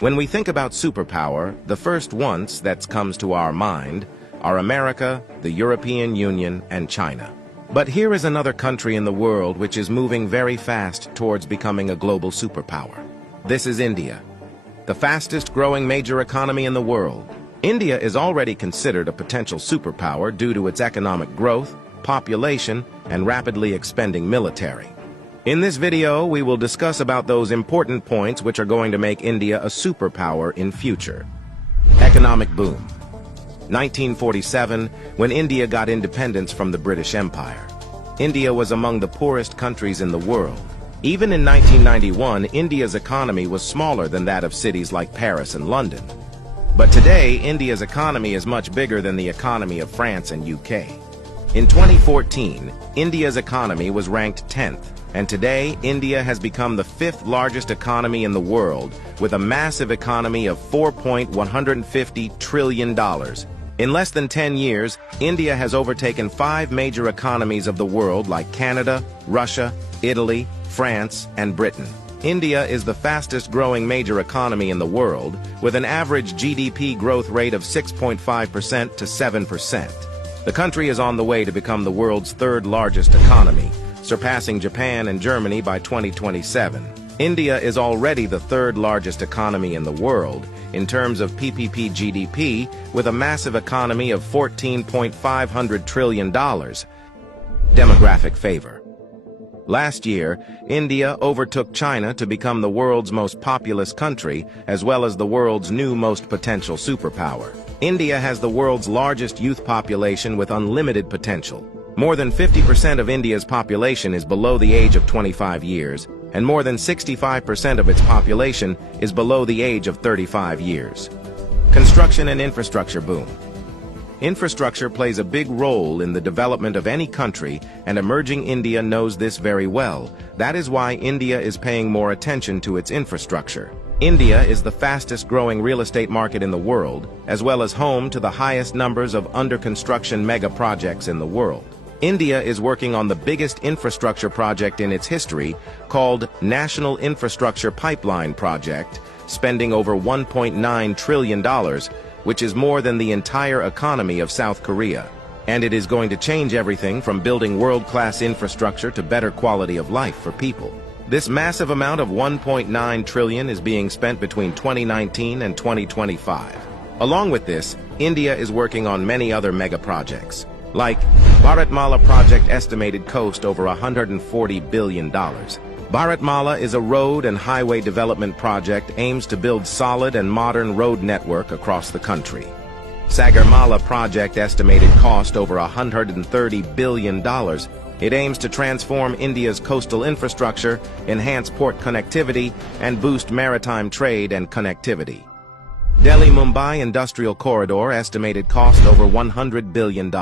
When we think about superpower, the first ones that comes to our mind are America, the European Union, and China. But here is another country in the world which is moving very fast towards becoming a global superpower. This is India, the fastest growing major economy in the world. India is already considered a potential superpower due to its economic growth, population, and rapidly expanding military. In this video, we will discuss about those important points which are going to make India a superpower in future. Economic boom. 1947, when India got independence from the British Empire. India was among the poorest countries in the world. Even in 1991, India's economy was smaller than that of cities like Paris and London. But today, India's economy is much bigger than the economy of France and UK. In 2014, India's economy was ranked 10th. And today, India has become the 5th largest economy in the world, with a massive economy of $4.150 trillion. In less than 10 years, India has overtaken 5 major economies of the world like Canada, Russia, Italy, France, and Britain. India is the fastest growing major economy in the world, with an average GDP growth rate of 6.5% to 7%. The country is on the way to become the world's 3rd largest economy, surpassing Japan and Germany by 2027. India is already the 3rd largest economy in the world in terms of PPP GDP, with a massive economy of $14.5 trillion. Demographic favor. Last year, India overtook China to become the world's most populous country, as well as the world's new most potential superpower. India has the world's largest youth population with unlimited potential. More than 50% of India's population is below the age of 25 years, and more than 65% of its population is below the age of 35 years. Construction and infrastructure boom. Infrastructure plays a big role in the development of any country, and emerging India knows this very well. That is why India is paying more attention to its infrastructure. India is the fastest growing real estate market in the world, as well as home to the highest numbers of under-construction mega projects in the world. India is working on the biggest infrastructure project in its history, called National Infrastructure Pipeline Project, spending over $1.9 trillion, which is more than the entire economy of South Korea. And it is going to change everything from building world-class infrastructure to better quality of life for people. This massive amount of $1.9 trillion is being spent between 2019 and 2025. Along with this, India is working on many other mega projects, like Bharatmala project estimated cost over $140 billion. Bharatmala is a road and highway development project aims to build solid and modern road network across the country. Sagarmala project estimated cost over $130 billion. It aims to transform India's coastal infrastructure, enhance port connectivity, and boost maritime trade and connectivity. Delhi-Mumbai Industrial Corridor estimated cost over $100 billion.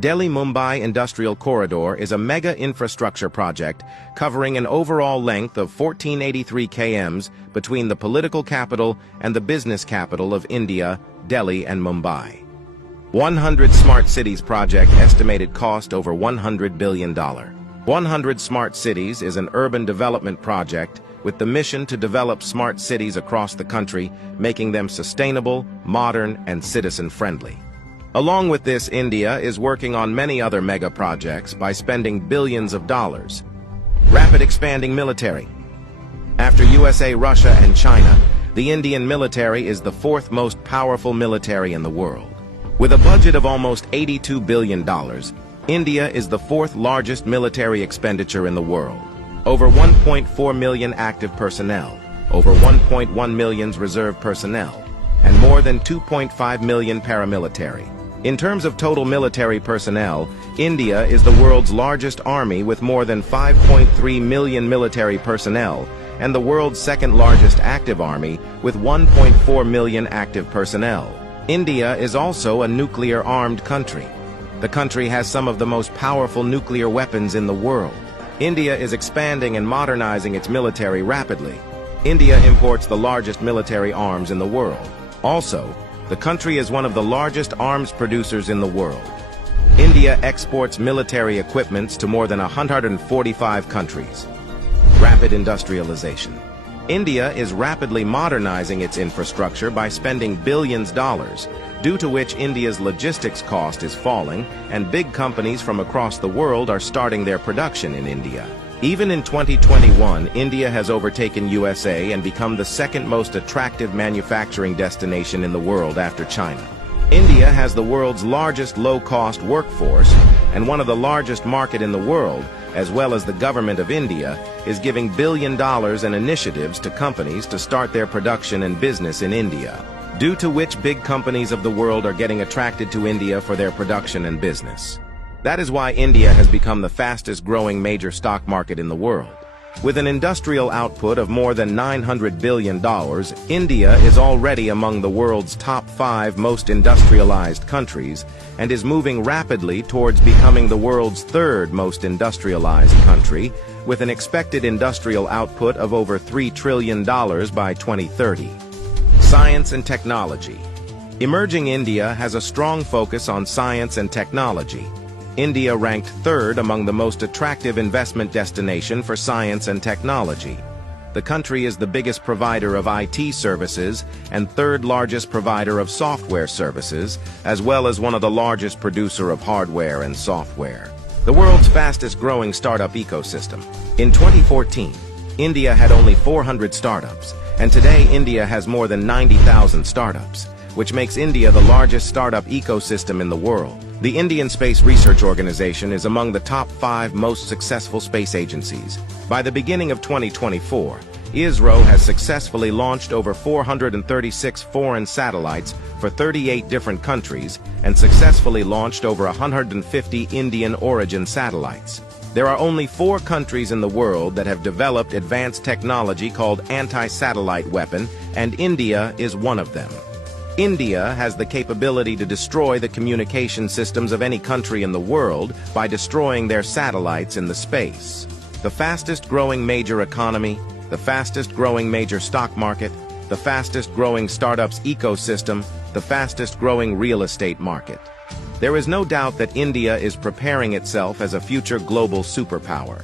Delhi-Mumbai Industrial Corridor is a mega infrastructure project covering an overall length of 1483 km between the political capital and the business capital of India, Delhi and Mumbai. 100 Smart Cities project estimated cost over $100 billion. 100 Smart Cities is an urban development project with the mission to develop smart cities across the country, making them sustainable, modern, and citizen-friendly. Along with this, India is working on many other mega projects by spending billions of dollars. Rapid expanding military. After USA, Russia, and China, the Indian military is the 4th most powerful military in the world. With a budget of almost $82 billion, India is the 4th largest military expenditure in the world. Over 1.4 million active personnel, over 1.1 million reserve personnel, and more than 2.5 million paramilitary. In terms of total military personnel, India is the world's largest army with more than 5.3 million military personnel, and the world's 2nd largest active army with 1.4 million active personnel. India is also a nuclear-armed country. The country has some of the most powerful nuclear weapons in the world. India is expanding and modernizing its military rapidly. India imports the largest military arms in the world. Also, the country is one of the largest arms producers in the world. India exports military equipments to more than 145 countries. Rapid industrialization. India is rapidly modernizing its infrastructure by spending billions of dollars, due to which India's logistics cost is falling, and big companies from across the world are starting their production in India. Even in 2021, India has overtaken USA and become the second most attractive manufacturing destination in the world after China. India has the world's largest low-cost workforce, and one of the largest market in the world, as well as the government of India, is giving $1 billion in initiatives to companies to start their production and business in India, due to which big companies of the world are getting attracted to India for their production and business. That is why India has become the fastest-growing major stock market in the world. With an industrial output of more than $900 billion, India is already among the world's top 5 most industrialized countries and is moving rapidly towards becoming the world's 3rd most industrialized country, with an expected industrial output of over $3 trillion by 2030. Science and technology. Emerging India has a strong focus on science and technology. India ranked 3rd among the most attractive investment destination for science and technology. The country is the biggest provider of IT services and 3rd largest provider of software services, as well as one of the largest producer of hardware and software. The world's fastest growing startup ecosystem. In 2014, India had only 400 startups, and today India has more than 90,000 startups, which makes India the largest startup ecosystem in the world. The Indian Space Research Organization is among the top 5 most successful space agencies. By the beginning of 2024, ISRO has successfully launched over 436 foreign satellites for 38 different countries and successfully launched over 150 Indian origin satellites. There are only 4 countries in the world that have developed advanced technology called anti-satellite weapon, and India is one of them. India has the capability to destroy the communication systems of any country in the world by destroying their satellites in the space. The fastest growing major economy, the fastest growing major stock market, the fastest growing startups ecosystem, the fastest growing real estate market. There is no doubt that India is preparing itself as a future global superpower.